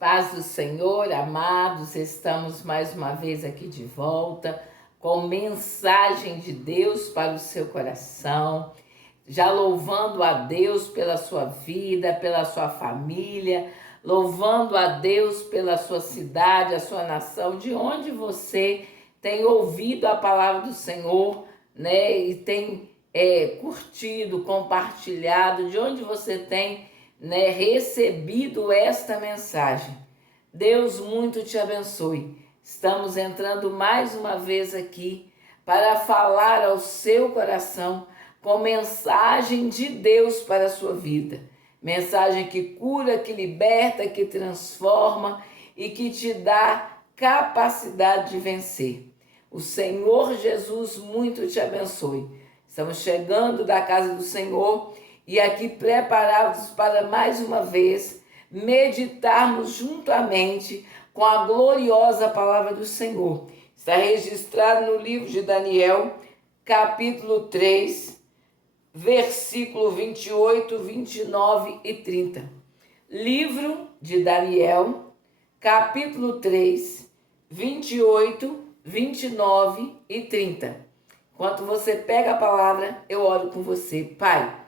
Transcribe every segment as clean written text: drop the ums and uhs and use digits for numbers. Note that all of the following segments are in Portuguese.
Paz do Senhor, amados, estamos mais uma vez aqui de volta com mensagem de Deus para o seu coração, já louvando a Deus pela sua vida, pela sua família, louvando a Deus pela sua cidade, a sua nação, de onde você tem ouvido a palavra do Senhor, né? E tem curtido, compartilhado, de onde você tem, né, recebido esta mensagem. Deus muito te abençoe. Estamos entrando mais uma vez aqui para falar ao seu coração com mensagem de Deus para a sua vida. Mensagem que cura, que liberta, que transforma e que te dá capacidade de vencer. O Senhor Jesus muito te abençoe. Estamos chegando da casa do Senhor e aqui preparados para mais uma vez meditarmos juntamente com a gloriosa palavra do Senhor. Está registrado no livro de Daniel, capítulo 3, versículo 28, 29 e 30. Livro de Daniel, capítulo 3, 28, 29 e 30. Enquanto você pega a palavra, eu oro com você. Pai,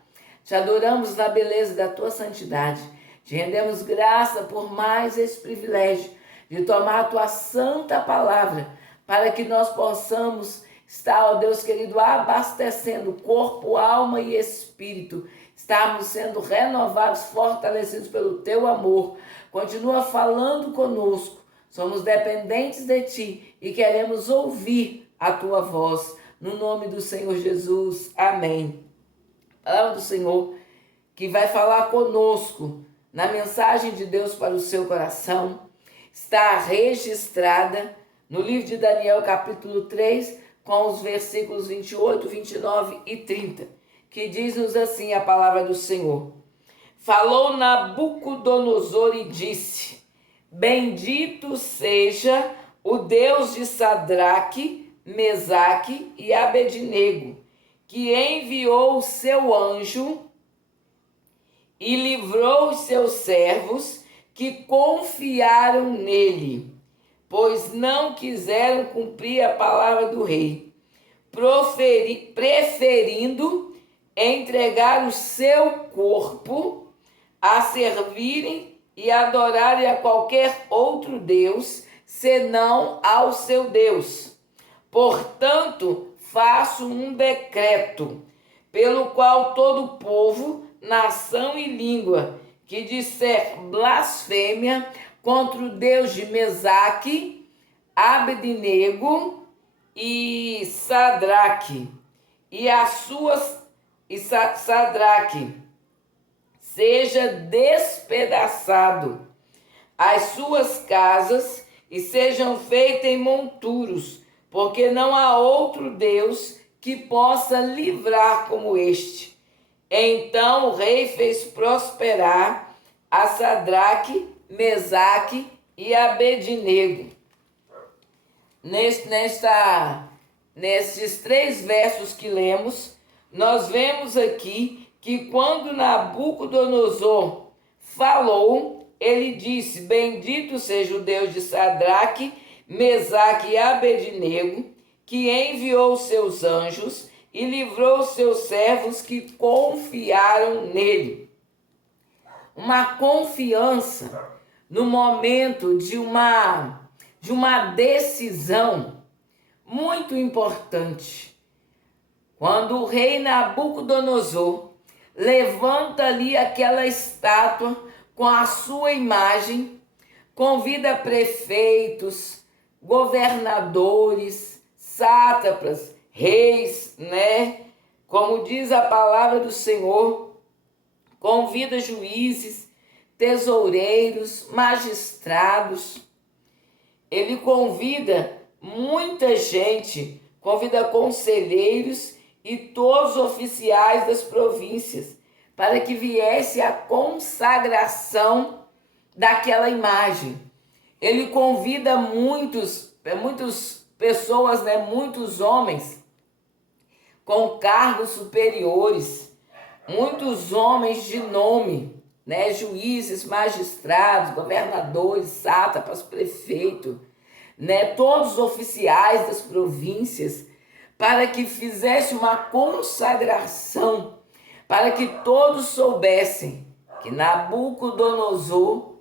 te adoramos na beleza da tua santidade. Te rendemos graça por mais esse privilégio de tomar a tua santa palavra, para que nós possamos estar, ó Deus querido, abastecendo corpo, alma e espírito. Estarmos sendo renovados, fortalecidos pelo teu amor. Continua falando conosco. Somos dependentes de ti e queremos ouvir a tua voz. No nome do Senhor Jesus. Amém. A palavra do Senhor que vai falar conosco na mensagem de Deus para o seu coração está registrada no livro de Daniel, capítulo 3, com os versículos 28, 29 e 30, que diz-nos assim a palavra do Senhor. Falou Nabucodonosor e disse: Bendito seja o Deus de Sadraque, Mesaque e Abednego, que enviou o seu anjo e livrou os seus servos que confiaram nele, pois não quiseram cumprir a palavra do rei, preferindo entregar o seu corpo a servirem e adorarem a qualquer outro Deus, senão ao seu Deus. Portanto, faço um decreto, pelo qual todo povo, nação e língua, que disser blasfêmia contra o Deus de Mesaque, Abednego e Sadraque, Sadraque, seja despedaçado, as suas casas e sejam feitas em monturos, porque não há outro Deus que possa livrar como este. Então o rei fez prosperar a Sadraque, Mesaque e Abednego. Nestes 3 versos que lemos, nós vemos aqui que quando Nabucodonosor falou, ele disse: Bendito seja o Deus de Sadraque, Mesaque e Abednego, que enviou seus anjos e livrou seus servos que confiaram nele. Uma confiança no momento de uma decisão muito importante. Quando o rei Nabucodonosor levanta ali aquela estátua com a sua imagem, convida prefeitos, governadores, sátrapas, reis, né? Como diz a palavra do Senhor, convida juízes, tesoureiros, magistrados. Ele convida muita gente, convida conselheiros e todos os oficiais das províncias para que viesse a consagração daquela imagem. Ele convida muitas pessoas, né, muitos homens com cargos superiores, muitos homens de nome, né, juízes, magistrados, governadores, sátrapas, prefeitos, né, todos os oficiais das províncias, para que fizesse uma consagração, para que todos soubessem que Nabucodonosor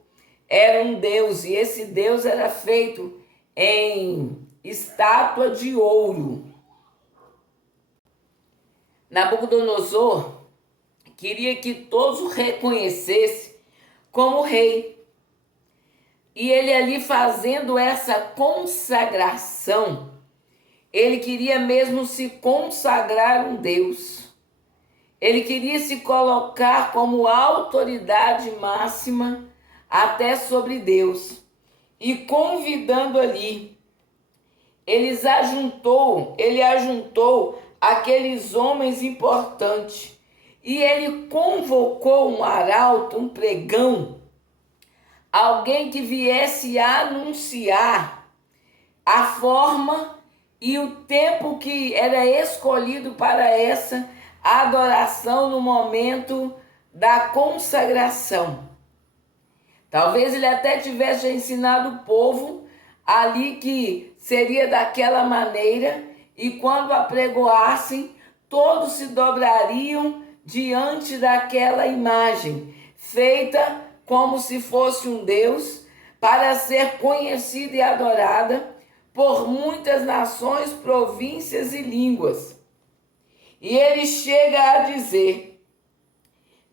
era um Deus, e esse Deus era feito em estátua de ouro. Nabucodonosor queria que todos o reconhecessem como rei. E ele ali fazendo essa consagração, ele queria mesmo se consagrar um Deus. Ele queria se colocar como autoridade máxima até sobre Deus. E convidando ali, ele ajuntou aqueles homens importantes. E ele convocou um arauto, um pregão, alguém que viesse anunciar a forma e o tempo que era escolhido para essa adoração no momento da consagração. Talvez ele até tivesse ensinado o povo ali que seria daquela maneira, e quando apregoassem, todos se dobrariam diante daquela imagem, feita como se fosse um Deus, para ser conhecida e adorada por muitas nações, províncias e línguas. E ele chega a dizer,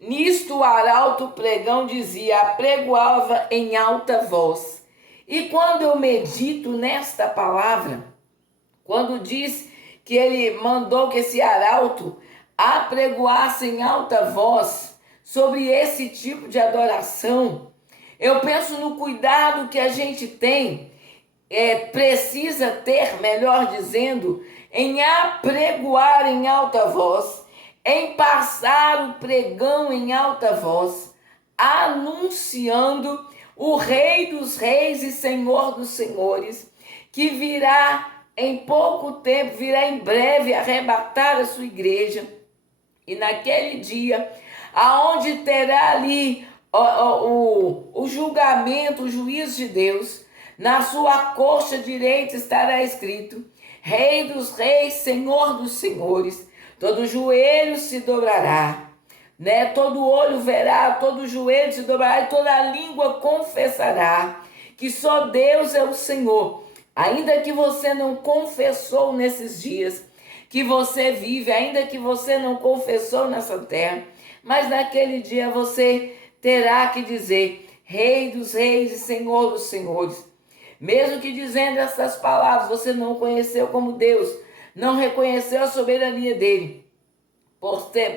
nisto o arauto pregão dizia, apregoava em alta voz. E quando eu medito nesta palavra, quando diz que ele mandou que esse arauto apregoasse em alta voz sobre esse tipo de adoração, eu penso no cuidado que a gente tem, precisa ter, melhor dizendo, em apregoar em alta voz, em passar o pregão em alta voz, anunciando o Rei dos Reis e Senhor dos Senhores, que virá em pouco tempo, virá em breve arrebatar a sua igreja. E naquele dia, aonde terá ali o julgamento, o juízo de Deus, na sua coxa direita estará escrito, Rei dos Reis, Senhor dos Senhores. Todo joelho se dobrará, né? Todo olho verá, todo joelho se dobrará e toda língua confessará que só Deus é o Senhor. Ainda que você não confessou nesses dias que você vive, ainda que você não confessou nessa terra, mas naquele dia você terá que dizer, Rei dos Reis e Senhor dos Senhores. Mesmo que dizendo essas palavras, você não conheceu como Deus, não reconheceu a soberania dele,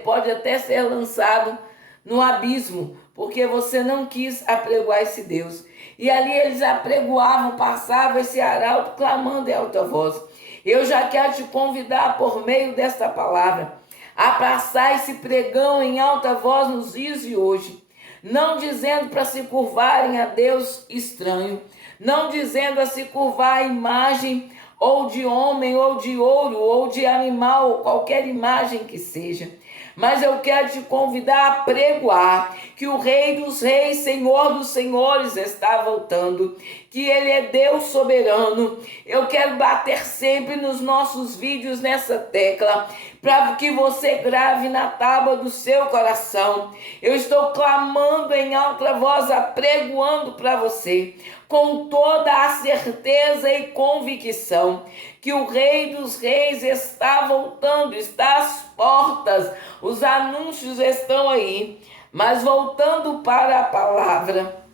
pode até ser lançado no abismo, porque você não quis apregoar esse Deus. E ali eles apregoavam, passavam esse arauto clamando em alta voz. Eu já quero te convidar por meio desta palavra a passar esse pregão em alta voz nos dias de hoje, não dizendo para se curvarem a Deus estranho, não dizendo a se curvar a imagem ou de homem, ou de ouro, ou de animal, ou qualquer imagem que seja. Mas eu quero te convidar a pregoar que o Rei dos Reis, Senhor dos Senhores está voltando, que Ele é Deus soberano. Eu quero bater sempre nos nossos vídeos nessa tecla, para que você grave na tábua do seu coração. Eu estou clamando em alta voz, apregoando para você, com toda a certeza e convicção, que o Rei dos Reis está voltando, está às portas, os anúncios estão aí. Mas voltando para a palavra,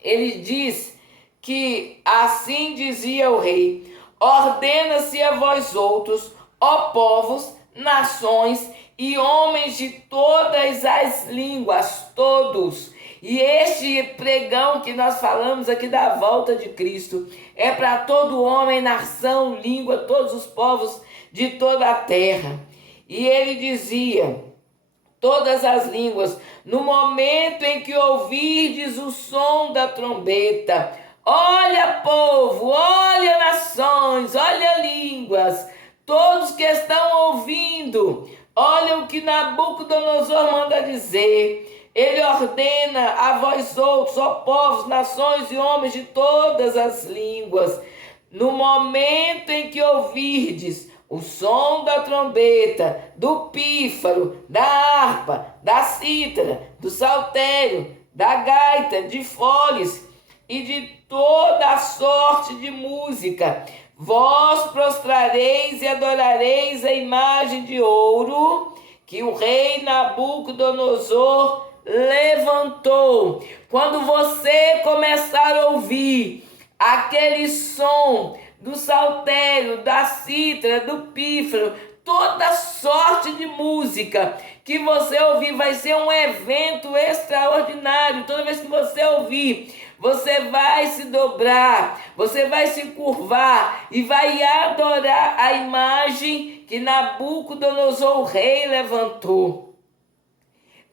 ele diz que assim dizia o rei, ordena-se a vós outros, ó povos, nações e homens de todas as línguas, todos. E este pregão que nós falamos aqui da volta de Cristo é para todo homem, nação, língua, todos os povos de toda a terra. E ele dizia, todas as línguas, no momento em que ouvirdes o som da trombeta, olha povo, olha nações, olha línguas, todos que estão ouvindo, olha o que Nabucodonosor manda dizer, Ele ordena a vós outros, ó povos, nações e homens de todas as línguas, no momento em que ouvirdes o som da trombeta, do pífaro, da harpa, da cítara, do saltério, da gaita, de foles e de toda a sorte de música, vós prostrareis e adorareis a imagem de ouro que o rei Nabucodonosor levantou. Quando você começar a ouvir aquele som do saltério, da cítara, do pífaro, toda sorte de música que você ouvir, vai ser um evento extraordinário. Toda vez que você ouvir, você vai se dobrar, você vai se curvar e vai adorar a imagem que Nabucodonosor, o rei, levantou.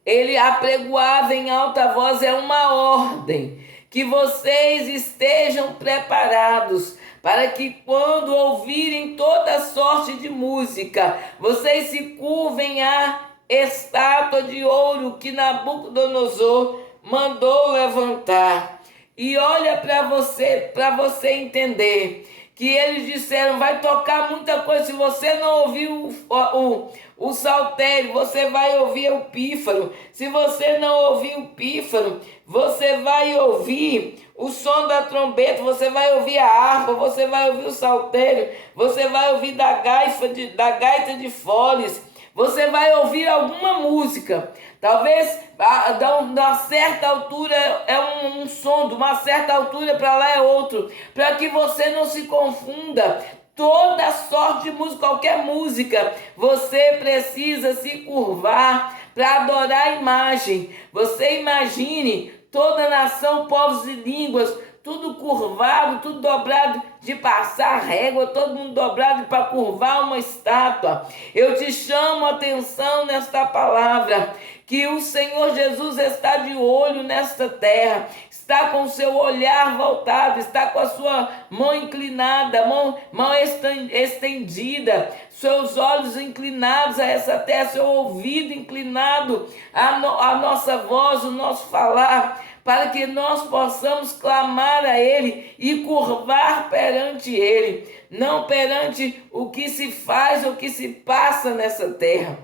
Ele apregoava em alta voz, é uma ordem, que vocês estejam preparados, para que quando ouvirem toda sorte de música, vocês se curvem à estátua de ouro que Nabucodonosor mandou levantar. E olha para você entender que eles disseram, vai tocar muita coisa. Se você não ouvir o saltério, você vai ouvir o pífaro. Se você não ouvir o pífaro, você vai ouvir o som da trombeta, você vai ouvir a harpa, você vai ouvir o saltério, você vai ouvir da gaita de foles, você vai ouvir alguma música. Talvez de uma certa altura é um som, de uma certa altura para lá é outro, para que você não se confunda. Toda sorte de música, qualquer música, você precisa se curvar para adorar a imagem. Você imagine toda nação, povos e línguas, tudo curvado, tudo dobrado de passar régua, todo mundo dobrado para curvar uma estátua. Eu te chamo a atenção nesta palavra, que o Senhor Jesus está de olho nesta terra, está com o seu olhar voltado, está com a sua mão inclinada, mão estendida, seus olhos inclinados a essa terra, seu ouvido inclinado à nossa voz, o nosso falar, para que nós possamos clamar a Ele e curvar perante Ele, não perante o que se faz ou o que se passa nessa terra.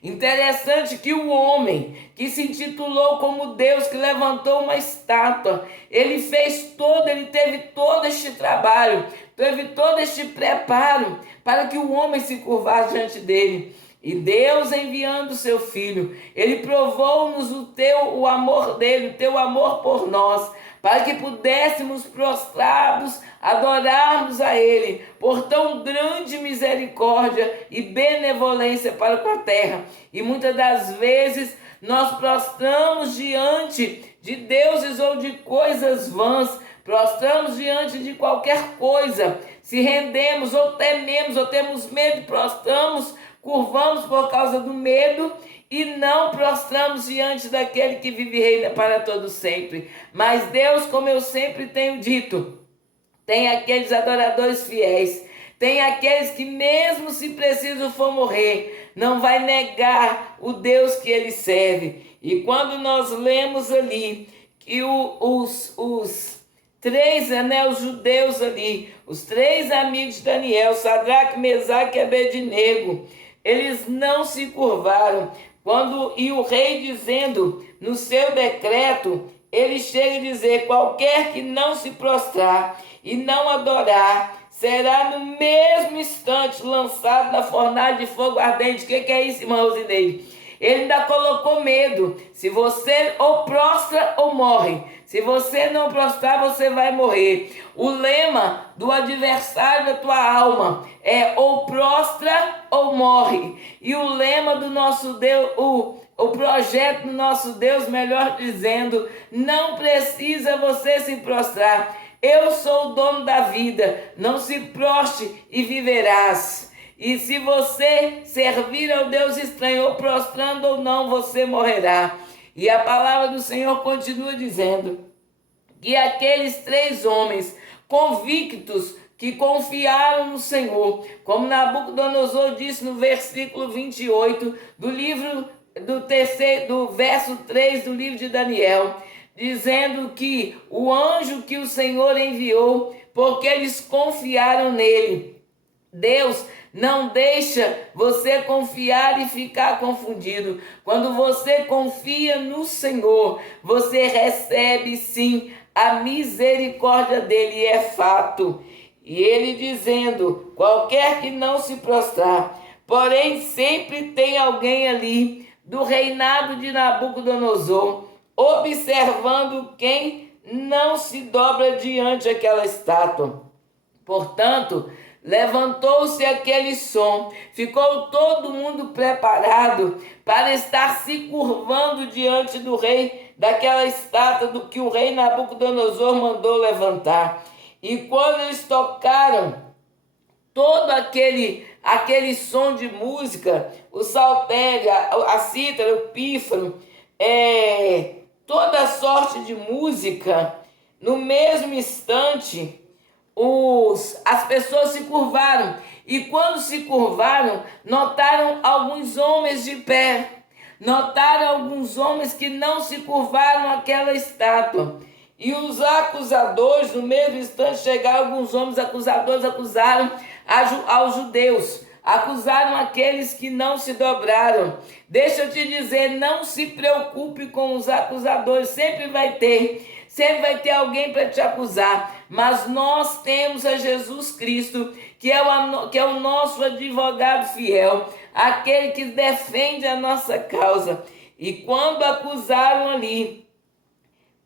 Interessante que o homem que se intitulou como Deus, que levantou uma estátua, ele teve todo este trabalho, teve todo este preparo para que o homem se curvasse diante dele. E Deus, enviando o seu Filho, Ele provou-nos o amor dele, o teu amor por nós, para que pudéssemos prostrados adorarmos a Ele, por tão grande misericórdia e benevolência para com a terra. E muitas das vezes nós prostramos diante de deuses ou de coisas vãs, prostramos diante de qualquer coisa, se rendemos ou tememos ou temos medo, prostramos, curvamos por causa do medo e não prostramos diante daquele que vive e reina para todo sempre. Mas Deus, como eu sempre tenho dito, tem aqueles adoradores fiéis, tem aqueles que mesmo se preciso for morrer, não vai negar o Deus que ele serve. E quando nós lemos ali que os três, os judeus ali, os três amigos de Daniel, Sadraque, Mesaque e Abednego, eles não se curvaram. E o rei dizendo no seu decreto, ele chega a dizer, qualquer que não se prostrar e não adorar, será no mesmo instante lançado na fornalha de fogo ardente. O que é isso, irmã Rosineide? Ele ainda colocou medo. Se você ou prostra ou morre. Se você não prostrar, você vai morrer. O lema do adversário da tua alma é ou prostra ou morre. E o lema do nosso Deus, o projeto do nosso Deus, melhor dizendo, não precisa você se prostrar. Eu sou o dono da vida. Não se proste e viverás. E se você servir ao Deus estranho, ou prostrando ou não, você morrerá. E a palavra do Senhor continua dizendo que aqueles três homens convictos que confiaram no Senhor, como Nabucodonosor disse no versículo 28 do livro do verso 3 do livro de Daniel, dizendo que o anjo que o Senhor enviou, porque eles confiaram nele. Deus não deixa você confiar e ficar confundido. Quando você confia no Senhor, você recebe sim a misericórdia dele, é fato. E ele dizendo, qualquer que não se prostrar, porém sempre tem alguém ali do reinado de Nabucodonosor, observando quem não se dobra diante daquela estátua. Portanto, levantou-se aquele som, ficou todo mundo preparado para estar se curvando diante do rei, daquela estátua do que o rei Nabucodonosor mandou levantar. E quando eles tocaram todo aquele som de música, o saltério, a cítara, o pífaro, toda sorte de música, no mesmo instante, as pessoas se curvaram. E quando se curvaram, notaram alguns homens de pé. Notaram alguns homens que não se curvaram àquela estátua. E os acusadores, no mesmo instante, chegaram alguns homens acusadores, acusaram aos judeus. Acusaram aqueles que não se dobraram. Deixa eu te dizer, não se preocupe com os acusadores. Sempre vai ter alguém para te acusar. Mas nós temos a Jesus Cristo, que é o nosso advogado fiel, aquele que defende a nossa causa. E quando acusaram ali,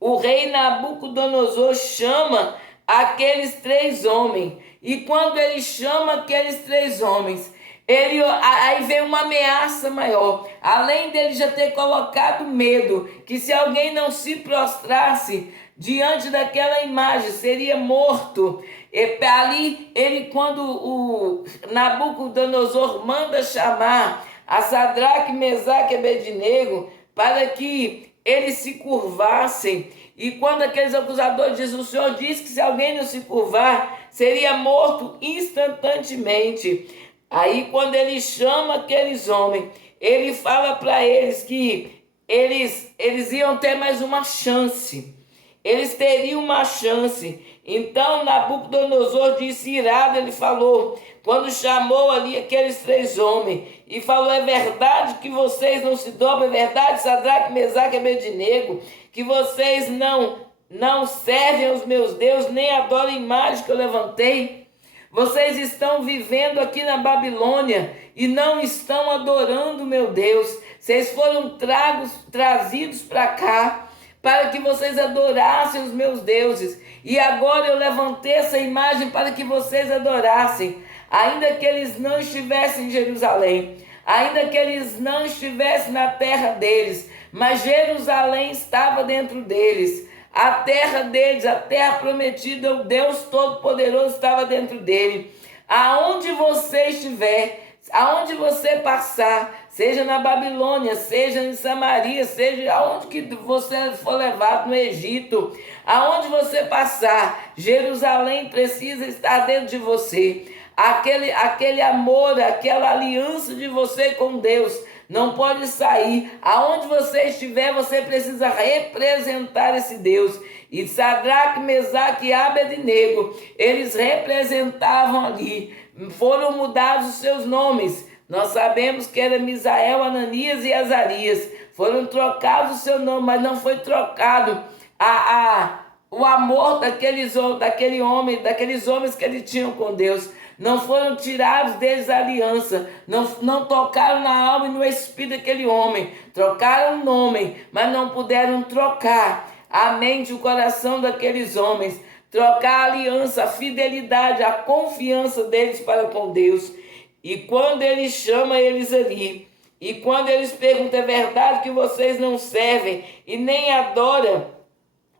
o rei Nabucodonosor chama aqueles 3 homens. E quando ele chama aqueles 3 homens, aí vem uma ameaça maior. Além dele já ter colocado medo, que se alguém não se prostrasse diante daquela imagem, seria morto. E ali, quando o Nabucodonosor manda chamar a Sadraque, Mesaque e Abednego para que eles se curvassem, e quando aqueles acusadores dizem, o Senhor disse que se alguém não se curvar, seria morto instantaneamente. Aí quando ele chama aqueles homens, ele fala para eles que eles iam ter mais uma chance. Eles teriam uma chance. Então Nabucodonosor disse, irado, ele falou, quando chamou ali aqueles 3 homens, e falou, é verdade que vocês não se dobram, é verdade, Sadraque, Mesaque e Abednego, que vocês não servem aos meus deuses, nem adoram a imagem que eu levantei? Vocês estão vivendo aqui na Babilônia e não estão adorando o meu Deus. Vocês foram trazidos para cá para que vocês adorassem os meus deuses. E agora eu levantei essa imagem para que vocês adorassem. Ainda que eles não estivessem em Jerusalém, ainda que eles não estivessem na terra deles, mas Jerusalém estava dentro deles. A terra deles, a terra prometida, o Deus Todo-Poderoso estava dentro dele. Aonde você estiver, aonde você passar, seja na Babilônia, seja em Samaria, seja aonde que você for levado no Egito, aonde você passar, Jerusalém precisa estar dentro de você. Aquele amor, aquela aliança de você com Deus não pode sair. Aonde você estiver, você precisa representar esse Deus. E Sadraque, Mesaque e Abednego, eles representavam ali. Foram mudados os seus nomes. Nós sabemos que era Misael, Ananias e Azarias. Foram trocados o seu nome, mas não foi trocado o amor daqueles homens que eles tinham com Deus. Não foram tirados deles a aliança, não tocaram na alma e no espírito daquele homem, trocaram o nome, mas não puderam trocar a mente, o coração daqueles homens, trocar a aliança, a fidelidade, a confiança deles para com Deus. E quando ele chama eles ali, e quando eles perguntam, é verdade que vocês não servem e nem adoram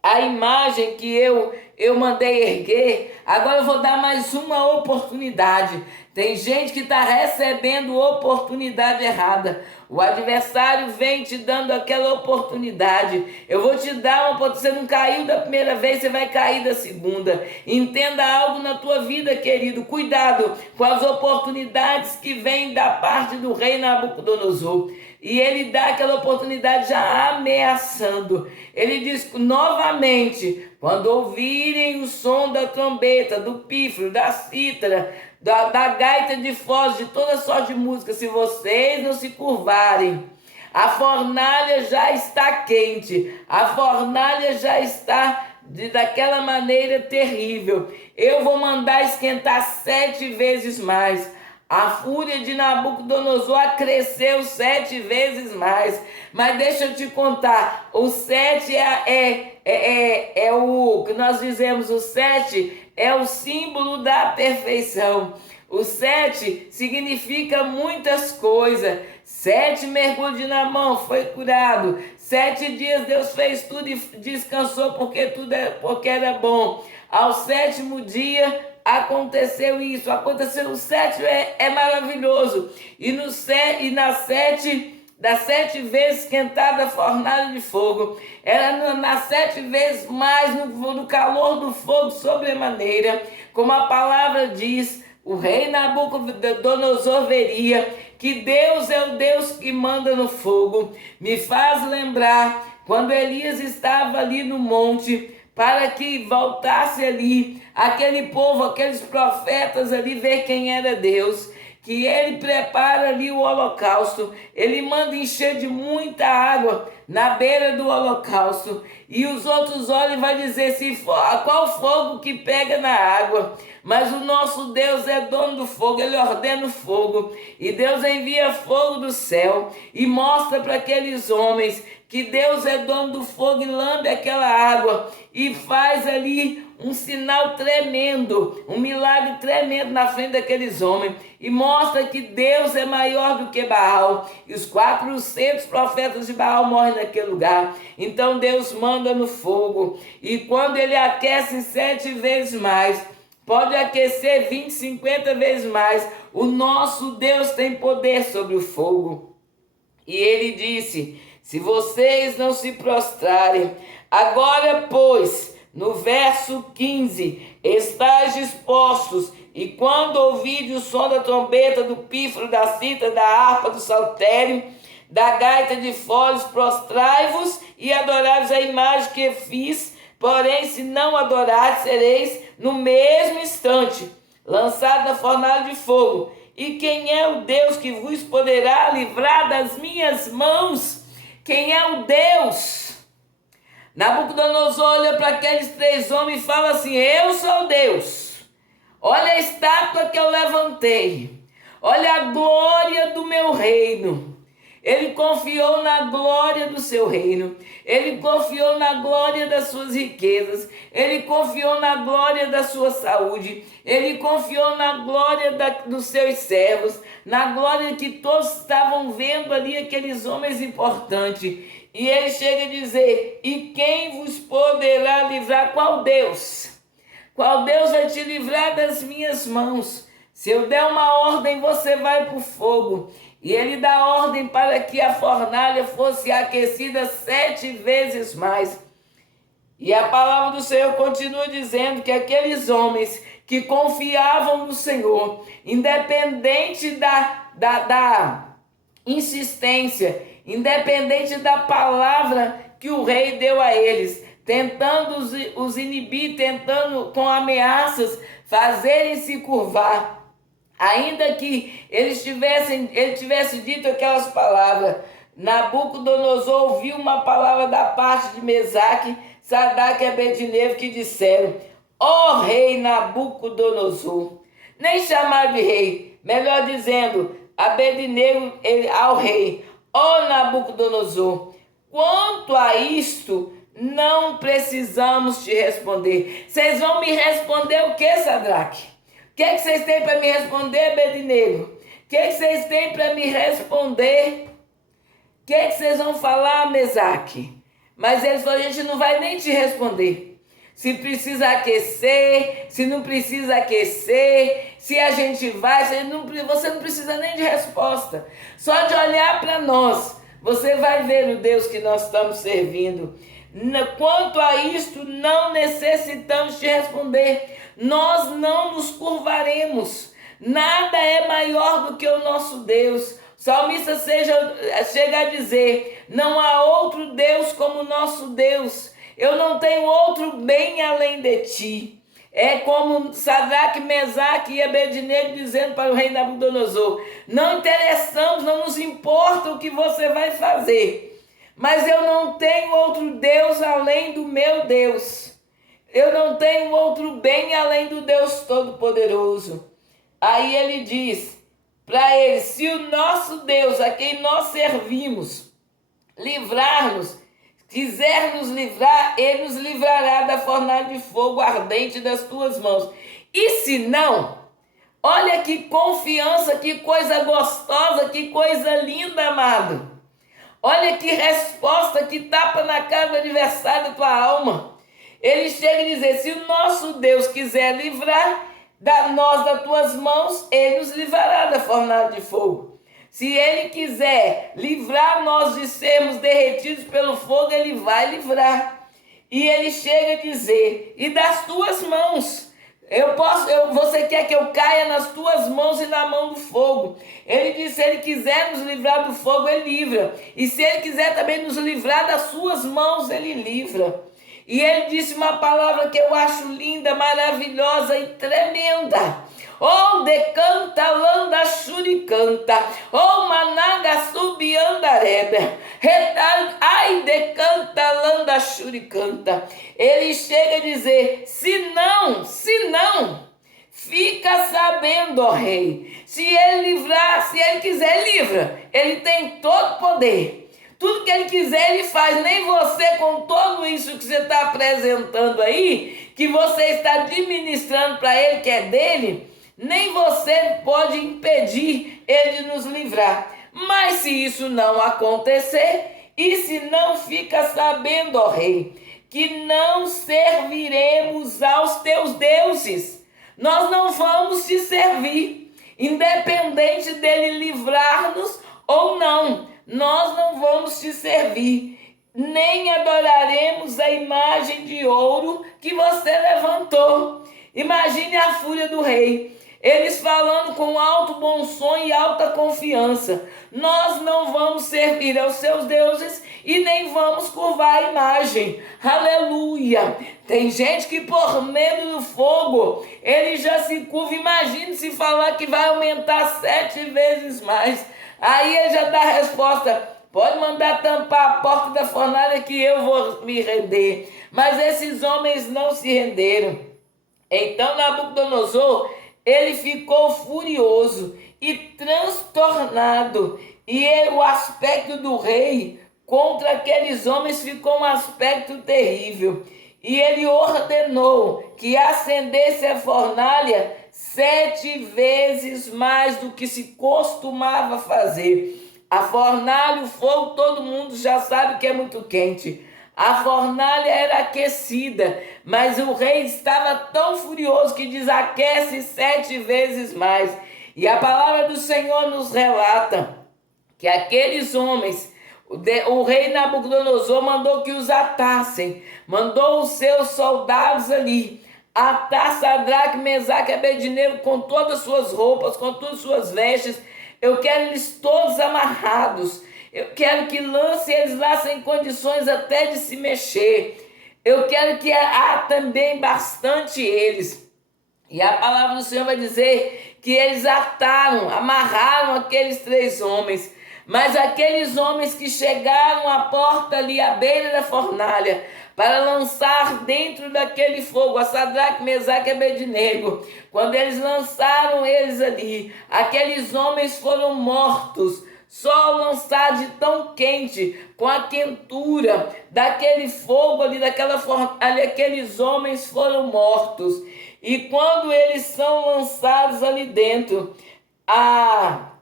a imagem que eu mandei erguer, agora eu vou dar mais uma oportunidade. Tem gente que está recebendo oportunidade errada. O adversário vem te dando aquela oportunidade. Eu vou te dar uma oportunidade. Você não caiu da primeira vez, você vai cair da segunda. Entenda algo na tua vida, querido. Cuidado com as oportunidades que vêm da parte do rei Nabucodonosor. e ele dá aquela oportunidade já ameaçando. Ele diz novamente: quando ouvirem o som da trombeta, do pífaro, da cítara, da gaita de foz, de toda sorte de música, se vocês não se curvarem, a fornalha já está quente, a fornalha já está daquela maneira terrível. Eu vou mandar esquentar 7 vezes mais. A fúria de Nabucodonosor acresceu 7 vezes mais. Mas deixa eu te contar, o 7 é o que nós dizemos, o 7 é o símbolo da perfeição. O 7 significa muitas coisas. 7 mergulhos de Naamã, foi curado. 7 dias Deus fez tudo e descansou porque era bom. Ao 7º dia aconteceu isso. Aconteceu o 7 é maravilhoso. Das 7 vezes esquentada a fornalha de fogo, era nas 7 vezes mais no calor do fogo sobremaneira, como a palavra diz. O rei Nabucodonosor veria que Deus é o Deus que manda no fogo. Me faz lembrar quando Elias estava ali no monte, para que voltasse ali aquele povo, aqueles profetas ali, ver quem era Deus, que ele prepara ali o holocausto, ele manda encher de muita água na beira do holocausto, e os outros olham e vai dizer qual fogo que pega na água. Mas o nosso Deus é dono do fogo, ele ordena o fogo, e Deus envia fogo do céu e mostra para aqueles homens que Deus é dono do fogo e lambe aquela água e faz ali um sinal tremendo, um milagre tremendo na frente daqueles homens, e mostra que Deus é maior do que Baal, e os 400 profetas de Baal morrem naquele lugar. Então Deus manda no fogo, e quando ele aquece 7 vezes mais, pode aquecer 20, 50 vezes mais, o nosso Deus tem poder sobre o fogo. E ele disse: se vocês não se prostrarem, agora pois, no verso 15, estáis dispostos, e quando ouvirdes o som da trombeta, do pífaro, da cítara, da harpa, do saltério, da gaita de foles, prostrai-vos e adorai-vos a imagem que fiz. Porém, se não adorardes, sereis no mesmo instante lançado na fornalha de fogo. E quem é o Deus que vos poderá livrar das minhas mãos? Quem é o Deus? Nabucodonosor olha para aqueles 3 homens e fala assim: eu sou Deus. Olha a estátua que eu levantei. Olha a glória do meu reino. Ele confiou na glória do seu reino. Ele confiou na glória das suas riquezas. Ele confiou na glória da sua saúde. Ele confiou na glória dos seus servos. Na glória que todos estavam vendo ali, aqueles homens importantes. E ele chega a dizer: e quem vos poderá livrar? Qual Deus? Qual Deus vai te livrar das minhas mãos? Se eu der uma ordem, você vai para o fogo. E ele dá ordem para que a fornalha fosse aquecida 7 vezes mais. E a palavra do Senhor continua dizendo que aqueles homens que confiavam no Senhor, independente da insistência, independente da palavra que o rei deu a eles, tentando os inibir, tentando com ameaças fazerem se curvar, ainda que ele tivesse dito aquelas palavras, Nabucodonosor ouviu uma palavra da parte de Mesaque, Sadraque e Abednego, que disseram: ó rei Nabucodonosor. Nem chamar de rei, melhor dizendo, Abednego ao rei: ó Nabucodonosor, quanto a isto, não precisamos te responder. Vocês vão me responder o que, Sadraque? O que vocês têm para me responder, Abednego? O que vocês têm para me responder? O que vocês vão falar, Mesaque? Mas eles falaram: a gente não vai nem te responder. Se precisa aquecer, se não precisa aquecer, se a gente vai, você não precisa nem de resposta. Só de olhar para nós, você vai ver o Deus que nós estamos servindo. Quanto a isto, não necessitamos te responder. Nós não nos curvaremos. Nada é maior do que o nosso Deus. salmista chega a dizer: não há outro Deus como o nosso Deus. Eu não tenho outro bem além de ti. É como Sadraque, Mesaque e Abednego dizendo para o rei Nabucodonosor: não interessamos, não nos importa o que você vai fazer, mas eu não tenho outro Deus além do meu Deus. Eu não tenho outro bem além do Deus Todo-Poderoso. Aí ele diz para ele: se o nosso Deus, a quem nós servimos, livrar-nos, quiser nos livrar, ele nos livrará da fornalha de fogo ardente das tuas mãos. E se não, olha que confiança, que coisa gostosa, que coisa linda, amado. Olha que resposta, que tapa na cara do adversário da tua alma. Ele chega a dizer: se o nosso Deus quiser livrar nós das tuas mãos, ele nos livrará da fornalha de fogo. Se ele quiser livrar nós de sermos derretidos pelo fogo, ele vai livrar. E ele chega a dizer: e das tuas mãos, você quer que eu caia nas tuas mãos e na mão do fogo? Ele diz: se ele quiser nos livrar do fogo, ele livra. E se ele quiser também nos livrar das suas mãos, ele livra. E ele disse uma palavra que eu acho linda, maravilhosa e tremenda. Oh, decanta, landa, xuricanta. Oh, managa, subiandarebe. Ai, decanta, landa, xuricanta. Ele chega a dizer: se não, fica sabendo, ó rei. Se ele livrar, se ele quiser, livra. Ele tem todo poder. Tudo que ele quiser, ele faz. Nem você, com tudo isso que você está apresentando aí, que você está administrando para ele, que é dele, nem você pode impedir ele de nos livrar. Mas se isso não acontecer, e se não, fica sabendo, ó rei, que não serviremos aos teus deuses. Nós não vamos te servir, independente dele livrar-nos ou não. Nós não vamos te servir, nem adoraremos a imagem de ouro que você levantou. Imagine a fúria do rei. Eles falando com alto bom som e alta confiança: nós não vamos servir aos seus deuses e nem vamos curvar a imagem. Aleluia! Tem gente que por medo do fogo, ele já se curva. Imagine se falar que vai aumentar 7 vezes mais. Aí ele já dá a resposta: pode mandar tampar a porta da fornalha que eu vou me render. Mas esses homens não se renderam. Então Nabucodonosor, ele ficou furioso e transtornado. E o aspecto do rei contra aqueles homens ficou um aspecto terrível. E ele ordenou que acendesse a fornalha 7 vezes mais do que se costumava fazer. A fornalha, o fogo, todo mundo já sabe que é muito quente. A fornalha era aquecida, mas o rei estava tão furioso que diz: aquece 7 vezes mais. E a palavra do Senhor nos relata que aqueles homens, o rei Nabucodonosor mandou que os atassem, mandou os seus soldados ali atar Sadraque, Mesaque e Abednego com todas as suas roupas, com todas as suas vestes. Eu quero eles todos amarrados. Eu quero que lance eles lá sem condições até de se mexer. Eu quero que há também bastante eles. E a palavra do Senhor vai dizer que eles amarraram aqueles 3 homens. Mas aqueles homens que chegaram à porta ali, à beira da fornalha, para lançar dentro daquele fogo a Sadraque, Mesaque e Abednego, quando eles lançaram eles ali, aqueles homens foram mortos. Só lançar de tão quente, com a quentura daquele fogo ali, daquela fornalha, aqueles homens foram mortos. E quando eles são lançados ali dentro, a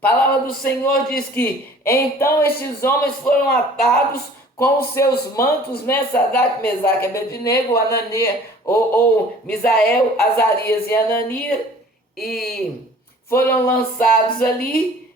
palavra do Senhor diz que então estes homens foram atados com os seus mantos, né? Sadraque, Mesaque e Abednego, Ananias, ou Misael, Azarias e Ananias, e foram lançados ali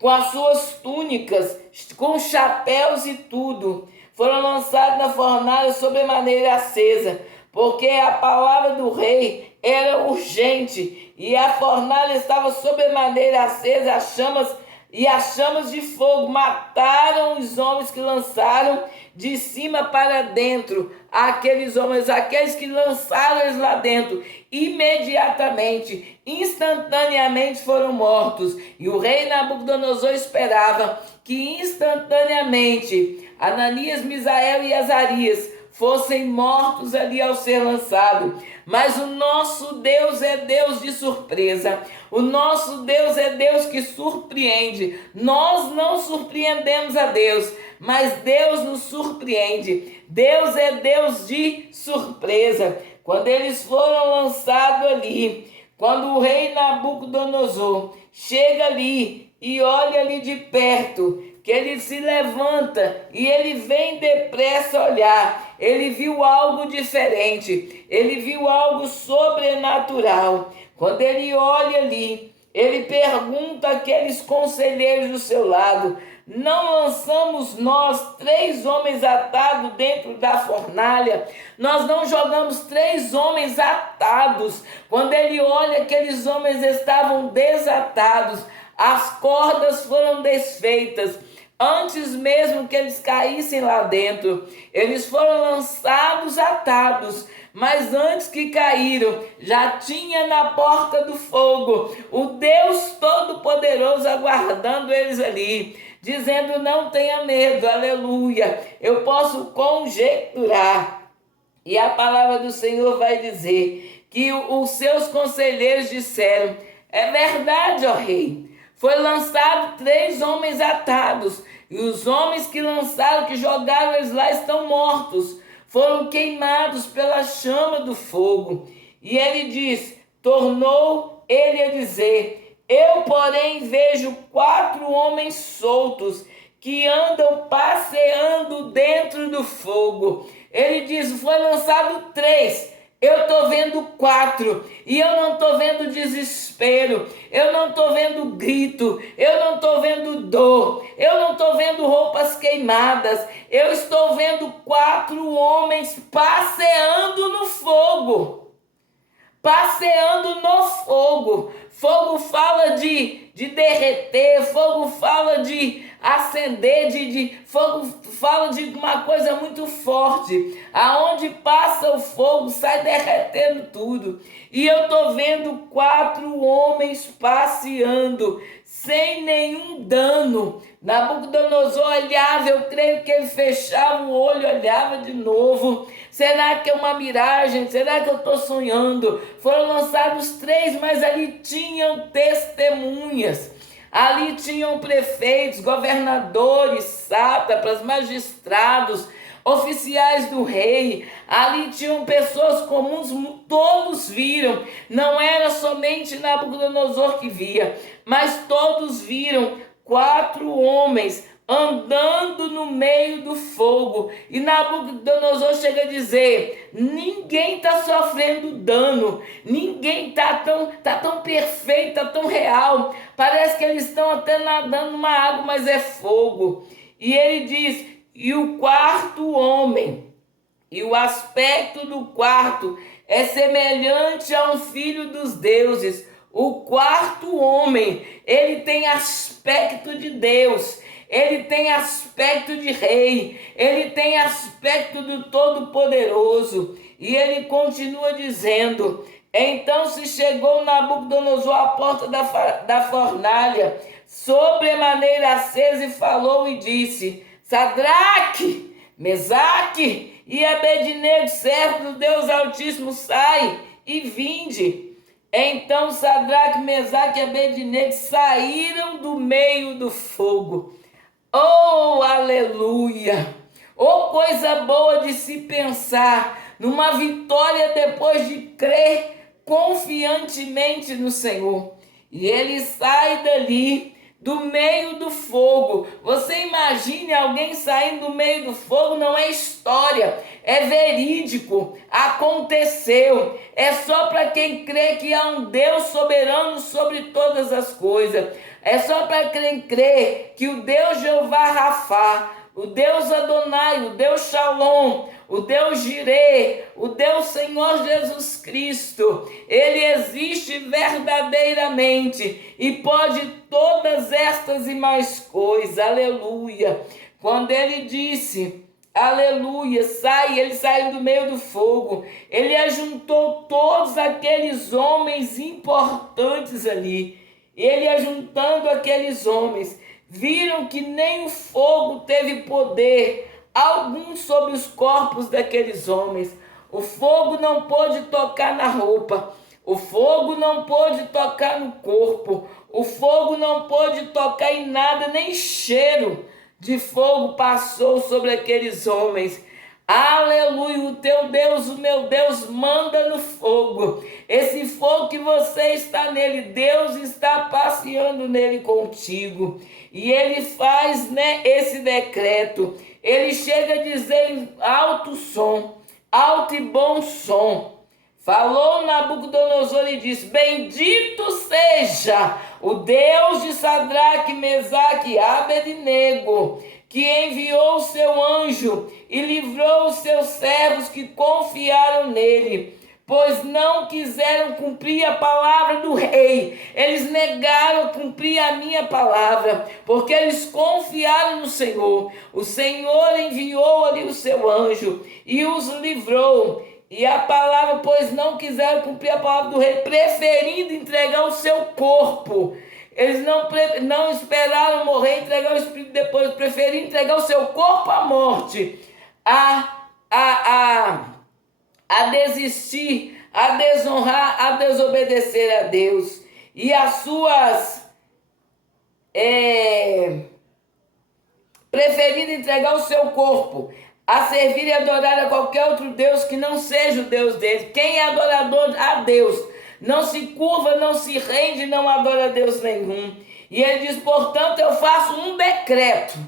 com as suas túnicas, com chapéus e tudo. Foram lançados na fornalha sobremaneira acesa, porque a palavra do rei era urgente, e a fornalha estava sobremaneira acesa, as chamas e as chamas de fogo mataram os homens que lançaram de cima para dentro, aqueles que lançaram eles lá dentro, imediatamente, instantaneamente foram mortos. E o rei Nabucodonosor esperava que instantaneamente Ananias, Misael e Azarias fossem mortos ali ao ser lançado. Mas o nosso Deus é Deus de surpresa. O nosso Deus é Deus que surpreende. Nós não surpreendemos a Deus, mas Deus nos surpreende. Deus é Deus de surpresa. Quando eles foram lançados ali, quando o rei Nabucodonosor chega ali e olha ali de perto, que ele se levanta e ele vem depressa olhar, ele viu algo diferente, ele viu algo sobrenatural. Quando ele olha ali, ele pergunta àqueles conselheiros do seu lado: não lançamos nós 3 homens atados dentro da fornalha? Nós não jogamos 3 homens atados? Quando ele olha, aqueles homens estavam desatados, as cordas foram desfeitas. Antes mesmo que eles caíssem lá dentro, eles foram lançados atados, mas antes que caíram, já tinha na porta do fogo o Deus Todo-Poderoso aguardando eles ali, dizendo: não tenha medo, aleluia. Eu posso conjecturar, e a palavra do Senhor vai dizer que os seus conselheiros disseram: é verdade, ó rei, foi lançado 3 homens atados, e os homens que lançaram, que jogaram eles lá, estão mortos, foram queimados pela chama do fogo. E ele diz, tornou ele a dizer: eu, porém, vejo 4 homens soltos, que andam passeando dentro do fogo. Ele diz, foi lançado 3, eu estou vendo 4, e eu não estou vendo desespero, eu não estou vendo grito, eu não estou vendo dor, eu não estou vendo roupas queimadas, eu estou vendo 4 homens passeando no fogo. Passeando no fogo. Fogo fala de derreter, fogo fala de acender, fogo fala de uma coisa muito forte. Aonde passa o fogo, sai derretendo tudo. E eu estou vendo 4 homens passeando, sem nenhum dano. Nabucodonosor olhava, eu creio que ele fechava o olho, olhava de novo. Será que é uma miragem? Será que eu estou sonhando? Foram lançados 3, mas ali tinham testemunhas. Ali tinham prefeitos, governadores, sátrapas, magistrados, oficiais do rei. Ali tinham pessoas comuns, todos viram. Não era somente Nabucodonosor que via, mas todos viram 4 homens andando no meio do fogo. E Nabucodonosor chega a dizer: ninguém está sofrendo dano, ninguém está tão perfeito, está tão real. Parece que eles estão até nadando numa água, mas é fogo. E ele diz: e o 4º homem, e o aspecto do 4º é semelhante a um filho dos deuses. O 4º homem, ele tem aspecto de Deus, ele tem aspecto de rei, ele tem aspecto do Todo-Poderoso. E ele continua dizendo: então se chegou Nabucodonosor à porta da fornalha, sobremaneira acesa, e falou e disse: Sadraque, Mesaque e Abednego, servos do Deus Altíssimo, sai e vinde. Então Sadraque, Mesaque e Abednego saíram do meio do fogo. Oh, aleluia! Oh, coisa boa de se pensar numa vitória depois de crer confiantemente no Senhor. E ele sai dali, do meio do fogo. Você imagine alguém saindo do meio do fogo? Não é história, é verídico, aconteceu. É só para quem crê que há um Deus soberano sobre todas as coisas. É só para quem crê que o Deus Jeová Rafá, o Deus Adonai, o Deus Shalom, o Deus Jirê, o Deus Senhor Jesus Cristo, Ele existe verdadeiramente e pode todas estas e mais coisas, aleluia. Quando Ele disse, aleluia, ele saiu do meio do fogo, Ele ajuntou todos aqueles homens importantes ali, Ele ajuntando aqueles homens, viram que nem o fogo teve poder algum sobre os corpos daqueles homens. O fogo não pôde tocar na roupa, o fogo não pôde tocar no corpo, o fogo não pôde tocar em nada, nem cheiro de fogo passou sobre aqueles homens. Aleluia, o teu Deus, o meu Deus, manda no fogo. Esse fogo que você está nele, Deus está passeando nele contigo. E ele faz, esse decreto. Ele chega a dizer em alto som, alto e bom som. Falou Nabucodonosor e disse: bendito seja o Deus de Sadraque, Mesaque e Abednego, que enviou o seu anjo e livrou os seus servos que confiaram nele, pois não quiseram cumprir a palavra do rei. Eles negaram cumprir a minha palavra, porque eles confiaram no Senhor. O Senhor enviou ali o seu anjo e os livrou. E a palavra, pois não quiseram cumprir a palavra do rei, preferindo entregar o seu corpo. Eles não esperaram morrer e entregar o espírito depois, preferiram entregar o seu corpo à morte, a desistir, a desonrar, a desobedecer a Deus. E as suas... preferindo entregar o seu corpo a servir e adorar a qualquer outro Deus que não seja o Deus deles. Quem é adorador a Deus não se curva, não se rende, não adora a Deus nenhum. E ele diz: portanto, eu faço um decreto.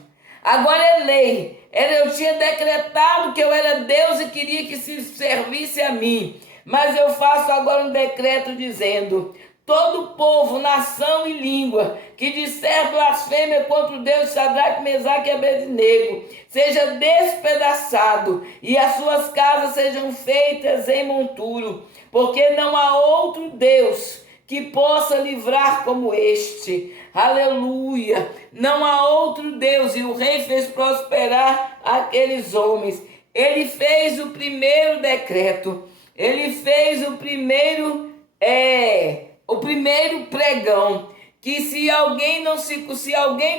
Agora é lei. Eu tinha decretado que eu era Deus e queria que se servisse a mim. Mas eu faço agora um decreto dizendo: todo povo, nação e língua que disser blasfêmia contra o Deus de Sadraque, Mesaque e Abednego seja despedaçado e as suas casas sejam feitas em monturo, porque não há outro Deus que possa livrar como este. Aleluia! Não há outro Deus. E o rei fez prosperar aqueles homens. Ele fez o primeiro decreto. Ele fez o primeiro pregão, que se alguém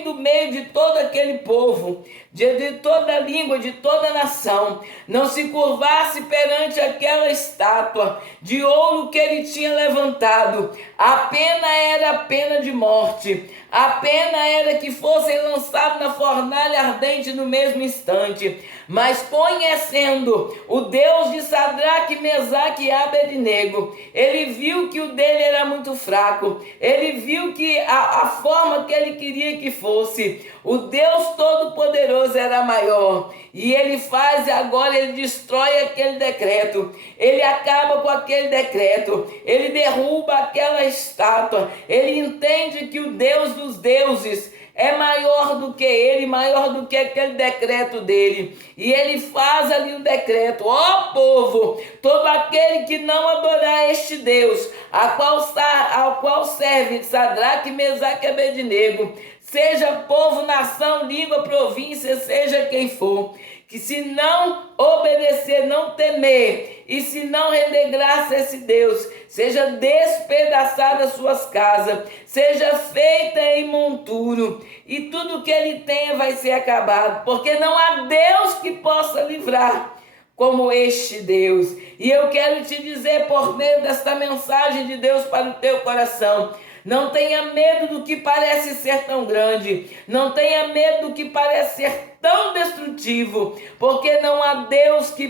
do meio de todo aquele povo, de toda língua, de toda nação, não se curvasse perante aquela estátua de ouro que ele tinha levantado, a pena era a pena de morte. A pena era que fossem lançados na fornalha ardente no mesmo instante. Mas conhecendo o Deus de Sadraque, Mesaque e Abednego, ele viu que o dele era muito fraco. Ele viu que a forma que ele queria que fosse, o Deus Todo-Poderoso era maior. E ele faz, agora ele destrói aquele decreto. Ele acaba com aquele decreto. Ele derruba aquela estátua. Ele entende que o Deus dos deuses é maior do que ele, maior do que aquele decreto dele. E ele faz ali um decreto: ó povo, todo aquele que não adorar este Deus, ao qual serve Sadraque, Mesaque e Abednego, seja povo, nação, língua, província, seja quem for, que se não obedecer, não temer, e se não render graça a esse Deus, seja despedaçada as suas casas, seja feita em monturo, e tudo que ele tenha vai ser acabado, porque não há Deus que possa livrar como este Deus. E eu quero te dizer, por meio desta mensagem de Deus para o teu coração: não tenha medo do que parece ser tão grande. Não tenha medo do que parece ser tão destrutivo. Porque não há Deus que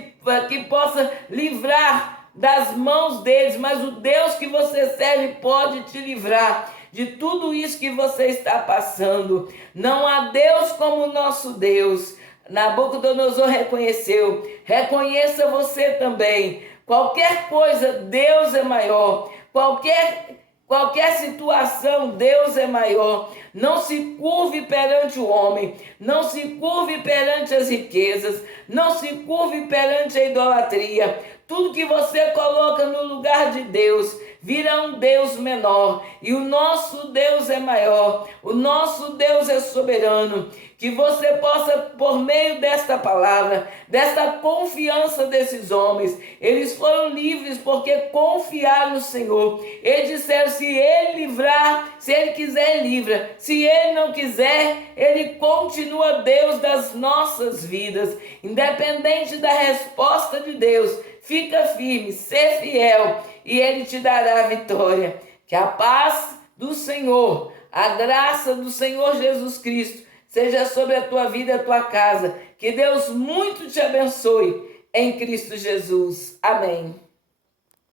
possa livrar das mãos deles. Mas o Deus que você serve pode te livrar de tudo isso que você está passando. Não há Deus como o nosso Deus. Nabucodonosor reconheceu. Reconheça você também. Qualquer coisa, Deus é maior. Qualquer Qualquer situação, Deus é maior. Não se curve perante o homem, não se curve perante as riquezas, não se curve perante a idolatria. Tudo que você coloca no lugar de Deus vira um Deus menor, e o nosso Deus é maior, o nosso Deus é soberano. Que você possa, por meio desta palavra, desta confiança desses homens, eles foram livres porque confiaram no Senhor. Eles disseram: se Ele livrar, se Ele quiser, Ele livra. Se Ele não quiser, Ele continua Deus das nossas vidas. Independente da resposta de Deus, fica firme, ser fiel, e Ele te dará a vitória. Que a paz do Senhor, a graça do Senhor Jesus Cristo, seja sobre a tua vida e a tua casa. Que Deus muito te abençoe em Cristo Jesus. Amém.